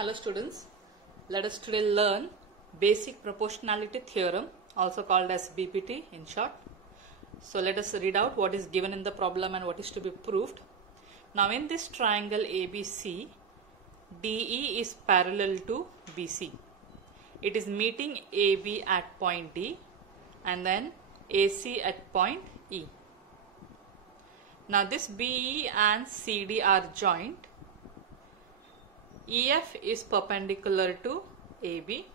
Hello students, let us today learn basic proportionality theorem, also called as BPT in short. So let us read out what is given in the problem and what is to be proved. Now in this triangle ABC, DE is parallel to BC. It is meeting AB at point D and then AC at point E. Now this BE and CD are joint. EF is perpendicular to AB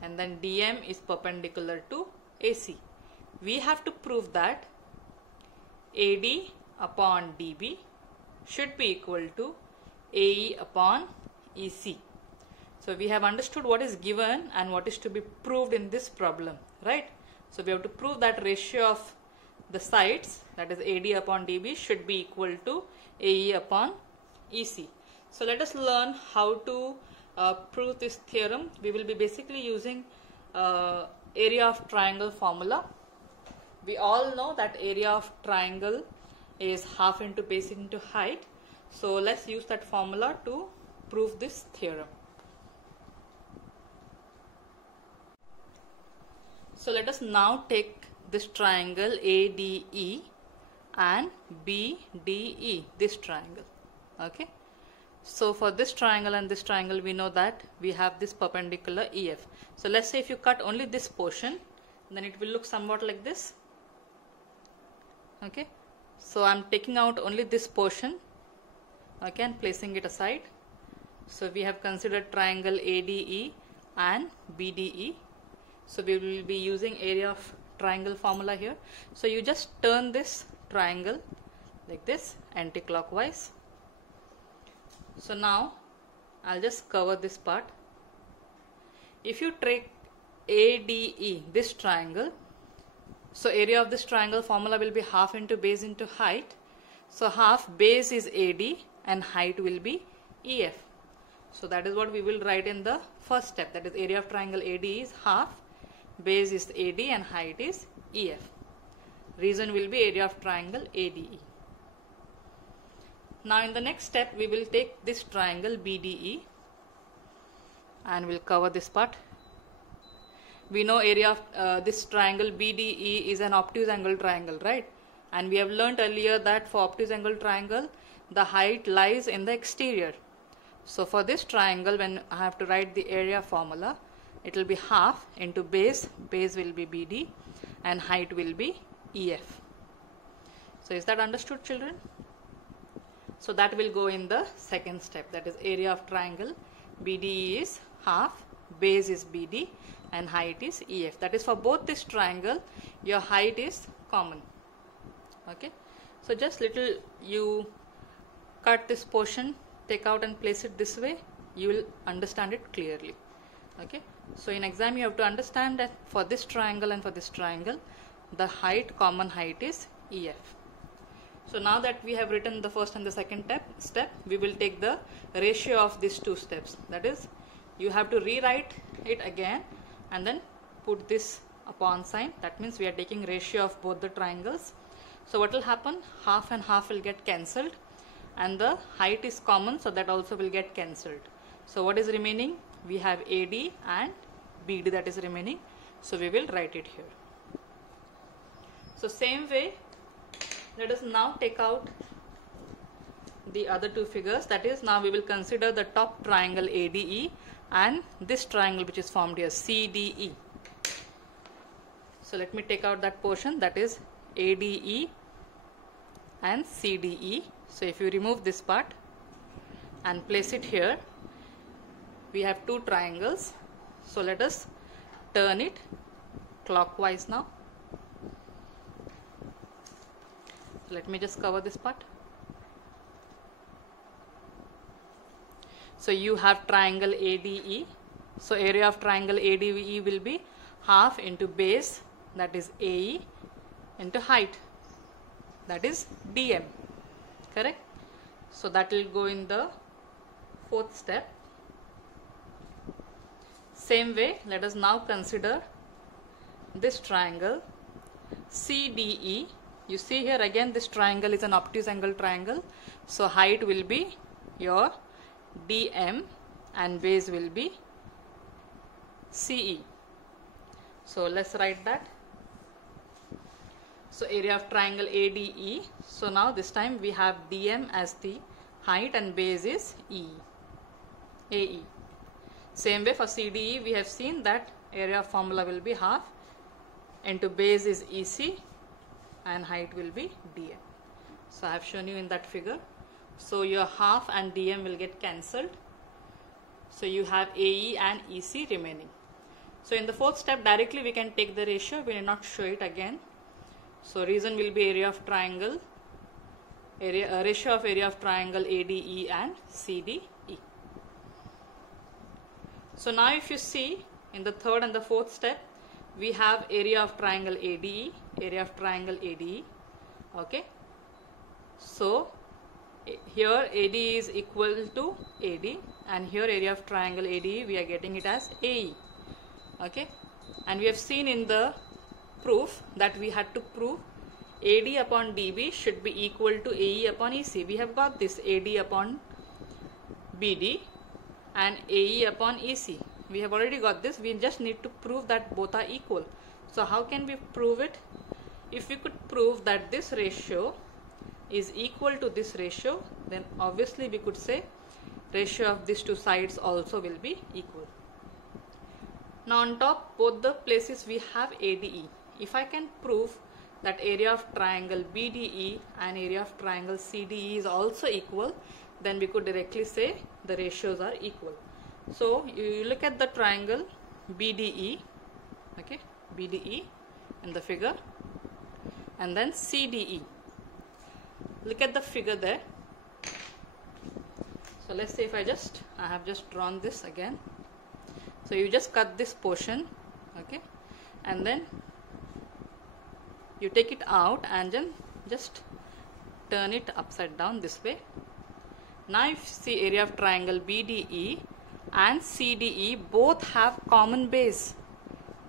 and then DM is perpendicular to AC. We have to prove that AD upon DB should be equal to AE upon EC. So we have understood what is given and what is to be proved in this problem, right? So we have to prove that ratio of the sides, that is AD upon DB, should be equal to AE upon EC. So let us learn how to prove this theorem. We will be basically using area of triangle formula. We all know that area of triangle is half into base into height. So let's use that formula to prove this theorem. So let us now take this triangle ADE and BDE, this triangle. Okay. So for this triangle and this triangle, we know that we have this perpendicular EF. So let's say if you cut only this portion, then it will look somewhat like this. Okay. So I'm taking out only this portion, okay, and placing it aside. So we have considered triangle ADE and BDE. So we will be using area of triangle formula here. So you just turn this triangle like this, anti-clockwise. So now I'll just cover this part. If you take ADE, this triangle, so area of this triangle formula will be half into base into height. So half base is AD and height will be EF. So that is what we will write in the first step, that is area of triangle ADE is half, base is AD and height is EF. Reason will be area of triangle ADE. Now in the next step we will take this triangle BDE and we'll cover this part. We know area of this triangle BDE is an obtuse angle triangle, right? And we have learnt earlier that for obtuse angle triangle the height lies in the exterior. So for this triangle, when I have to write the area formula, it will be half into base will be BD and height will be EF. So is that understood, children? So that will go in the second step, that is area of triangle BDE is half, base is BD and height is EF. That is for both this triangle your height is common. Okay. So just little you cut this portion, take out and place it this way, you will understand it clearly. Okay. So in exam you have to understand that for this triangle and for this triangle the height, common height is EF. So now that we have written the first and the second step, we will take the ratio of these two steps. That is, you have to rewrite it again and then put this upon sign. That means we are taking ratio of both the triangles. So what will happen? Half and half will get cancelled and the height is common, so that also will get cancelled. So what is remaining? We have AD and BD that is remaining. So we will write it here. So same way, let us now take out the other two figures. That is, now we will consider the top triangle ADE and this triangle which is formed here, CDE. So let me take out that portion, that is ADE and CDE. So if you remove this part and place it here, we have two triangles. So let us turn it clockwise now. Let me just cover this part. So you have triangle ADE. So area of triangle ADE will be half into base, that is AE, into height, that is DM. Correct? So that will go in the fourth step. Same way, let us now consider this triangle CDE. You see here again this triangle is an obtuse angle triangle. So height will be your DM and base will be CE. So let's write that. So area of triangle ADE. So now this time we have DM as the height and base is AE. Same way for CDE, we have seen that area formula will be half into base is EC and height will be DM. So I have shown you in that figure. So your half and DM will get cancelled. So you have AE and EC remaining. So in the fourth step, directly we can take the ratio. We will not show it again. So reason will be area of triangle, ratio of area of triangle ADE and CDE. So now if you see in the third and the fourth step, we have area of triangle ADE, area of triangle ADE. Okay. So here AD is equal to AD, and here area of triangle ADE we are getting it as AE. Okay. And we have seen in the proof that we had to prove AD upon DB should be equal to AE upon EC. We have got this AD upon BD and AE upon EC. We have already got this. We just need to prove that both are equal. So how can we prove it? If we could prove that this ratio is equal to this ratio, then obviously we could say ratio of these two sides also will be equal. Now on top, both the places we have ADE. If I can prove that area of triangle BDE and area of triangle CDE is also equal, then we could directly say the ratios are equal. So you look at the triangle BDE, okay, BDE in the figure, and then CDE. Look at the figure there. So let's say if I have just drawn this again. So you just cut this portion, okay, and then you take it out and then just turn it upside down this way. Now if you see area of triangle BDE and CDE both have common base,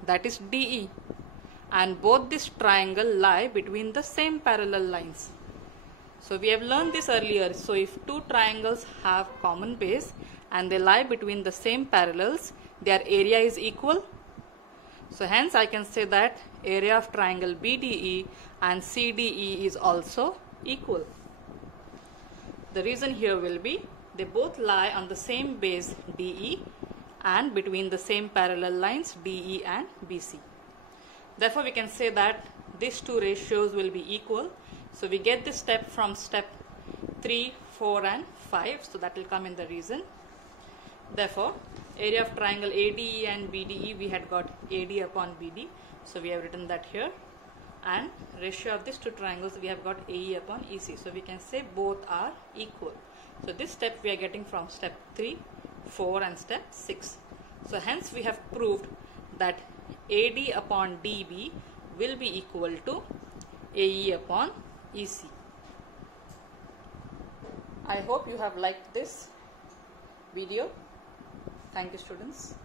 that is DE, and both this triangle lie between the same parallel lines. So we have learned this earlier. So if two triangles have common base and they lie between the same parallels, their area is equal. So hence I can say that area of triangle BDE and CDE is also equal. The reason here will be they both lie on the same base DE and between the same parallel lines DE and BC. Therefore we can say that these two ratios will be equal. So we get this step from step 3, 4 and 5. So that will come in the reason. Therefore area of triangle ADE and BDE, we had got AD upon BD. So we have written that here. And ratio of these two triangles, we have got AE upon EC. So we can say both are equal. So this step we are getting from step 3, 4 and step 6. So hence we have proved that AD upon DB will be equal to AE upon EC. I hope you have liked this video. Thank you, students.